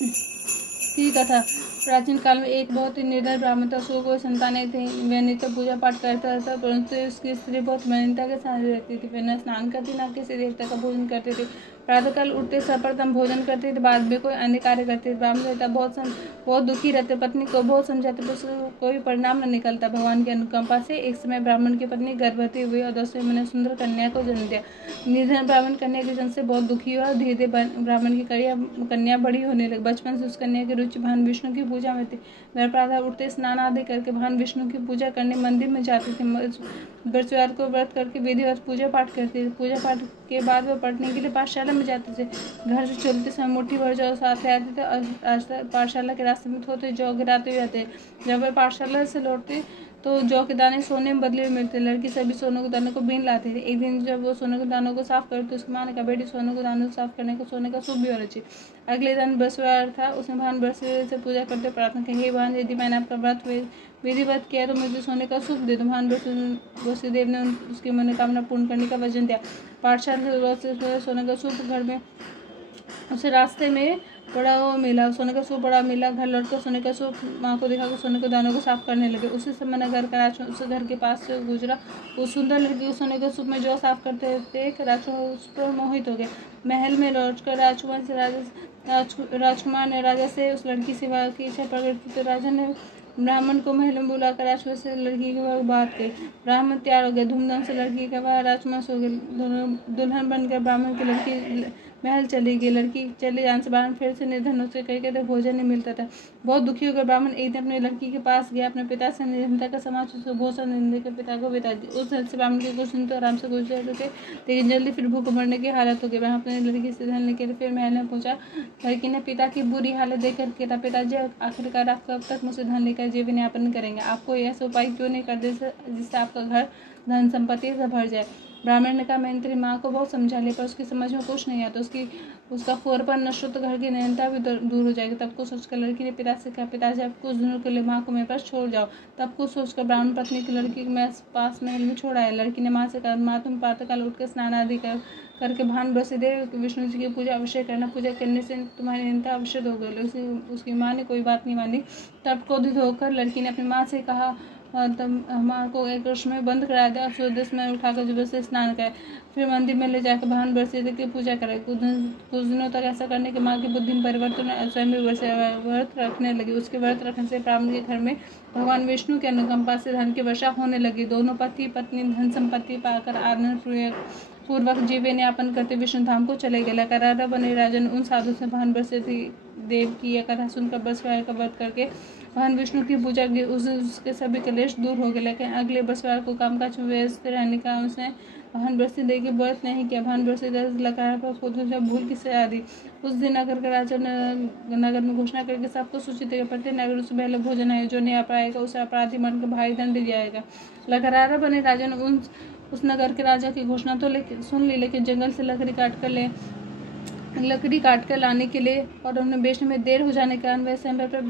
की कथा। प्राचीन काल में एक बहुत ही निर्धन ब्राह्मण था। उसको कोई संतान नहीं थी। वह नित्य पूजा पाठ करता था, परंतु उसकी स्त्री बहुत मलिनता के साथ रहती थी। वह न स्नान करती, न किसी देवता का भोजन करती थी। प्रातःकाल उठते सर्वप्रथम भोजन करती थी, बाद में कोई अन्य कार्य करती थी। ब्राह्मण रहता बहुत दुखी रहते। पत्नी को बहुत समझाते, पर उसको कोई परिणाम न निकलता। भगवान की अनुकंपा से एक समय ब्राह्मण की पत्नी गर्भवती हुई और 10वें महीने सुंदर कन्या को जन्म दिया। निर्धन ब्राह्मण कन्या के जन्म से बहुत दुखी हुआ। धीरे धीरे ब्राह्मण की कन्या बड़ी होने लगी। बचपन से उस कन्या की रुचि भगवान विष्णु की पूजा में थी। वह प्रातः उठते स्नान आदि करके भगवान विष्णु की पूजा करने मंदिर में जाती थी। बृहस्पतिवार को व्रत करके विधिवत पूजा पाठ करती थी। पूजा पाठ के बाद वह पढ़ने के लिए पाठशाला में जाते थे। घर से चलते समय मुट्ठी भर जौ साथ ले आते थे और पाठशाला के रास्ते में थोड़े जौ गिराते हुए आते। जब वह पाठशाला से लौटते तो जौ के दाने सोने में बदले में मिलते। लड़की सभी सोने के दानों को बीन लाती थी। एक दिन जब वो सोने के दानों को साफ करती तो उसकी माँ ने कहा, बेटी सोने के दानों को साफ करने को सोने का शुभ भी होना चाहिए। अगले दिन बृहस्पतिवार था। उसने भगवान बृहस्पति से पूजा करते प्रार्थना की, हे भगवान, यदि मैंने आपका व्रत विधिवत किया तो मुझे सोने का शुभ दे दो। भगवान बृहस्पति देव ने उसकी मनोकामना पूर्ण करने का वचन दिया। पाठशाला से सोने का शुभ घर में उसे रास्ते में बड़ा वो मिला। सोने का सूप बड़ा मिला। घर लौटकर सोने का सूप माँ को दिखाकर सोने के दानों को साफ करने लगे। उसी समय न घर का राजकुमार उस घर के पास से गुजरा। वो सुंदर लड़की सोने के सूप में जो साफ करते देख राजकुमार उस पर मोहित हो गए। महल में लौटकर राजकुमार ने राजा से उस लड़की से विवाह की इच्छा प्रकट की, तो राजा ने ब्राह्मण को महल में बुलाकर राजकुमार से लड़की की बात कही। ब्राह्मण तैयार हो गए। धूमधाम से लड़की का विवाह राजकुमार से हो गया। दुल्हन बनकर ब्राह्मण की लड़की महल चली गई। लड़की चले जाने से ब्राह्मण फिर से निर्धन से कई कहते भोजन नहीं मिलता था। बहुत दुखी होकर ब्राह्मण एक दिन अपनी लड़की के पास गया। अपने पिता से निर्धनता का समाचार उसको भोजन नहीं देकर पिता को बता दिया। उस दिन से ब्राह्मण के कुछ दिन तो आराम से गुजर थे, लेकिन जल्दी फिर भूख मरने की हालत हो गई। ब्राह्मण अपनी लड़की से धन लेकर फिर महल में पहुंचा। लड़की ने पिता की बुरी हालत देखकर कहा, पिताजी आखिरकार आप कब तक मुझसे धन लेकर जीवन यापन करेंगे? आपको ऐसा उपाय क्यों नहीं कर दे जिससे आपका घर धन संपत्ति से भर जाए? ब्राह्मण ने कहा, मैंने तेरी माँ को बहुत समझा लिया, पर उसकी समझ में कुछ नहीं आता। उसका फोरपन नष्ट तो घर की नयनता भी दूर हो जाएगी। तब को सोचकर लड़की ने पिता से कहा, पिताजी आप कुछ दिनों के लिए माँ को मेरे पास छोड़ जाओ। तब को सोचकर ब्राह्मण पत्नी की लड़की को मैं पास महल में छोड़ आया। लड़की ने माँ से कहा, माँ तुम प्रातःकाल उठकर स्नान आदि करके भगवान बृहस्पति विष्णु जी की पूजा अवश्य करना। पूजा करने से तुम्हारी नयनता अवश्य हो गई। उसकी माँ ने कोई बात नहीं मानी। तब क्रोधित होकर लड़की ने अपनी माँ से कहा, तब माँ को एक कक्ष में बंद करा दिया और सूर्य में उठाकर जुबे से स्नान कराए। फिर मंदिर में ले जाकर भगवान बृहस्पति की पूजा कराई। कुछ दिनों तक ऐसा करने के माँ की बुद्धि में परिवर्तन स्वयं भी व्रत रखने लगी। उसके व्रत रखने से ब्राह्मण के घर में भगवान विष्णु के अनुकंपा से धन की वर्षा होने लगी। दोनों पति पत्नी धन संपत्ति पाकर आनंद पूर्वक जीवन यापन करते विष्णु धाम को चले गए। लकरारा बने राजन उन साधु से भगवान बृहस्पति देव की यह कथा सुनकर बृहस्पतिवार का व्रत करके भगवान विष्णु की पूजा की। उसके सभी क्लेश दूर हो गए। लेकिन अगले बृहस्पतिवार को कामकाज में व्यस्त रहने का उसने भगवान बृहस्पति देव की व्रत नहीं किया। भगवान बृहस्पति लकरारा पर क्रोधित भूल की सजा दी। उस दिन नगर के राजा ने नगर में घोषणा करके सबको सूचित किया, प्रत्येक नगर उससे पहले भोजन आए, जो नहीं आ पाएगा उसे अपराधी मानकर भारी दंड दिया जाएगा। लकरारा बने राजा ने उस नगर के राजा की घोषणा तो सुन ली, लेकिन जंगल से लकड़ी काट कर लाने के लिए और उन्हें बेचने में देर हो जाने के कारण वह समय पर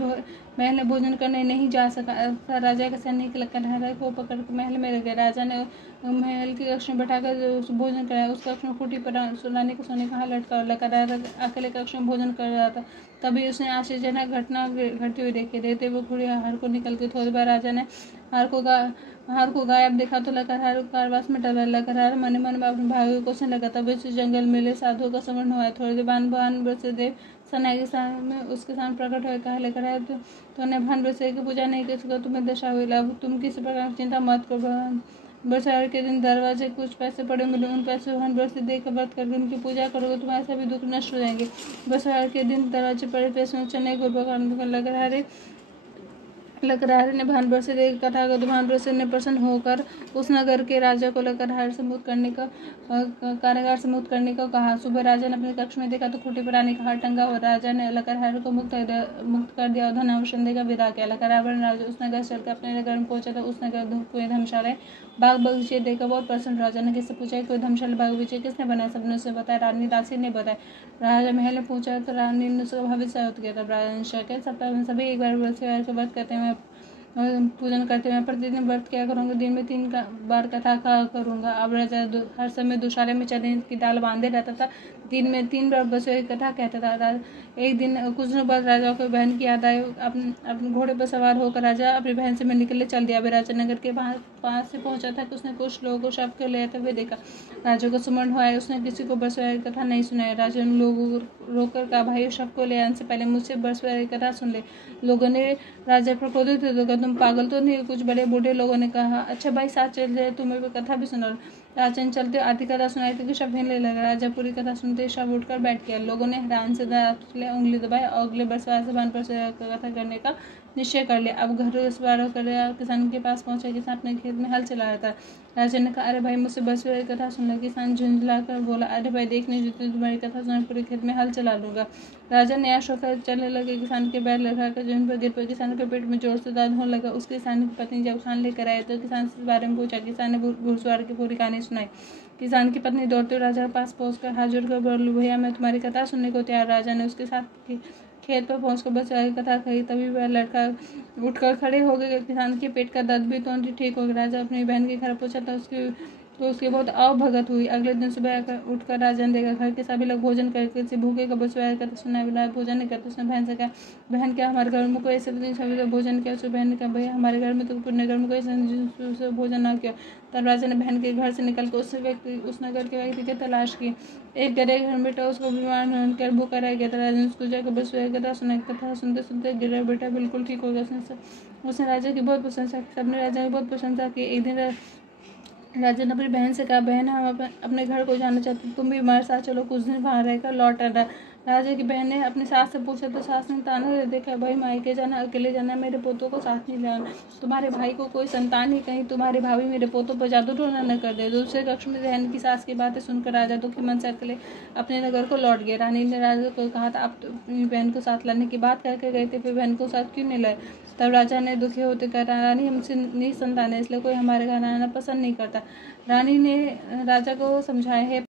महल में भोजन करने नहीं जा सका। राजा का सैनिक लकड़हारा को पकड़ कर महल में रह गए। राजा ने महल के कक्ष में बैठाकर भोजन कराया। उस कक्ष में खूंटी पर रानी को सोने का लटका। लकड़हारा अकेले कक्ष में भोजन कर रहा था। तभी उसने आश्चर्यजनक घटना घटती हुई देखी। देते वो खुड़ी हार को निकल गई। थोड़ी बार राजा ने हार को गायब देखा तो लकड़हारा कारवास में डरा। लकड़हारा मन में अपने भाई को लगा। तभी उसे जंगल मिले साधुओं का समरण हुआ। थोड़ी देर बाद भगवान बृहस्पति सनाई में उसके सामने प्रकट हुए। कहा, लकड़हारा तूने भगवान बृहस्पति की पूजा नहीं की, तुम्हें दशा हुई। अब तुम किसी प्रकार की चिंता मत करो। बृहस्पतिवार के दिन दरवाजे कुछ पैसे पड़े मिले, उन पैसे भगवान बृहस्पति देव का व्रत करके उनकी पूजा करोगे, तुम्हारे सभी दुख नष्ट हो जाएंगे। बृहस्पतिवार के दिन दरवाजे पड़े पैसे चने को लकड़हारे ने भगवान बृहस्पति देव की कथा को भगवान बृहस्पति ने प्रसन्न होकर उस नगर के राजा को लकड़हारे से मुक्त करने का कारागार से मुक्त करने को कहा। सुबह राजा ने अपने कक्ष में देखा तो खूंटी पर रानी का हार टंगा और राजा ने लकड़हारे को मुक्त कर दिया और धन आभूषण देकर विदा किया। लकड़हारा ने राजा उस नगर से चलकर अपने नगर में पहुंचा था। उस नगर कोई धर्मशाला बाग बगीचे देखकर बहुत प्रसन्न। राजा ने किससे पूछा, कोई धर्मशाला बाग बगीचे किसने बनाया? सबने उसे बताया। रानी दासी ने बताया। राजा महल में पहुंचा तो रानी ने उसका भविष्य किया था। सप्ताह में सभी एक बार बृहस्पतिवार का व्रत करते हैं। पूजन करते मैं प्रतिदिन व्रत क्या करूँगा, दिन में 3 बार कथा करूँगा। अब राजा हर समय दुशाले में चने की दाल बांधे रहता था, दिन में 3 बार बस कथा कहता था। एक दिन कुछ दिनों बाद राजा को बहन की याद आई। अपने घोड़े पर सवार होकर राजा अपनी बहन से मिलने के लिए चल दिया। अभी राजा नगर के पास से पहुंचा था कि उसने कुछ लोगों को शव कर ले आते हुए देखा। राजा को सुमन हुआ, उसने किसी को बरसुआई कथा नहीं सुनाई। राजा ने लोगों को रोककर कहा, भाई शव को ले आने से पहले मुझसे बरसुआई कथा सुन ले। लोगों ने राजा पर क्रोधित थे, तो कहा, तुम पागल तो नहीं। कुछ बड़े बूढ़े लोगों ने कहा, अच्छा भाई साथ चल जाए, तुम्हें भी कथा भी सुना। राजा ने चलते आधी कथा सुनाई तो शव हिलने लगा। राजा पूरी कथा सुनते शव उठकर बैठ गया। लोगों ने हैरान से उंगली दबाई और अगले बरसुआई जबान पर कथा करने का निश्चय कर लिया। अब घर सवार होकर किसान के पास पहुंचा। किसान अपने खेत में हल चला रहा था। राजा ने कहा, अरे भाई मुझसे बरसुआई कथा सुन लो। किसान झुंझला कर बोला, अरे भाई देखने जो तुम्हारी कथा सुना पूरे खेत में हल चला लूंगा। राजा निराश होकर चलने लगे। किसान के पैर लगाकर जमीन पर गिर पड़े। किसान के पेट में जोर से दर्द होने लगा। उसके किसान की पत्नी जब किसान लेकर आए तो किसान से इस बारे में पूछा। किसान ने घुड़सवार की पूरी कहानी सुनाई। किसान की पत्नी दौड़ते हुए राजा के पास पहुंचकर हाथ जोड़कर बोली, भैया मैं तुम्हारी कथा सुनने को तैयार। राजा ने उसके साथ खेत पर पहुंचकर बस कथा कही। तभी वह लड़का उठकर खड़े हो गए। किसान के पेट का दर्द भी तुरंत ठीक हो गया। राजा अपनी बहन के घर पहुंचा था उसकी बहुत आवभगत हुई। अगले दिन सुबह उठकर राजा ने देखा घर के सभी लोग भोजन करके किसी भूखे का बरसुआई कथा सुना बिना भोजन नहीं करते। उसने बहन से कहा, बहन क्या हमारे घर में कोई ऐसे दिन सभी लोग भोजन किया। उसकी बहन ने कहा, भैया हमारे घर में तो पुण्य घर में कोई ऐसे भोजन ना किया। तब राजा ने बहन के घर से निकलकर उस नगर के व्यक्ति की तलाश की। एक गरीब घर बेटा उसको बीमार होकर भूखा रह गया था। राजा ने उसको जाकर बरसुआई कथा सुनाई। कथा सुनते सुनते गरीब बेटा बिल्कुल ठीक हो गया। उसने राजा की बहुत प्रशंसा की। सबने राजा की बहुत प्रशंसा की। एक दिन राजा ने अपनी बहन से कहा, बहन हम अपने घर को जाना चाहते, तुम भी हमारे साथ चलो, कुछ दिन वहाँ रहकर लौट आना। राजा की बहन ने अपनी सास से पूछा तो सास ने ताना दे देखा, भाई मायके जाना, अकेले जाना, मेरे पोतों को साथ नहीं जाना। तुम्हारे भाई को कोई संतान ही, कहीं तुम्हारे भाभी मेरे पोतों पर जादू टोना न कर दे। दूसरे कक्ष में बहन की सास की बातें सुनकर राजा दुखी मन से अकेले अपने नगर को लौट गए। रानी ने राजा को कहा था, आप अपनी बहन को साथ लाने की बात करके गए थे, फिर बहन को साथ क्यों नहीं लाए। तब राजा ने दुखी होते कहा, रानी हमसे निसंतान है, इसलिए कोई हमारे घर आना पसंद नहीं करता। रानी ने राजा को समझाया, है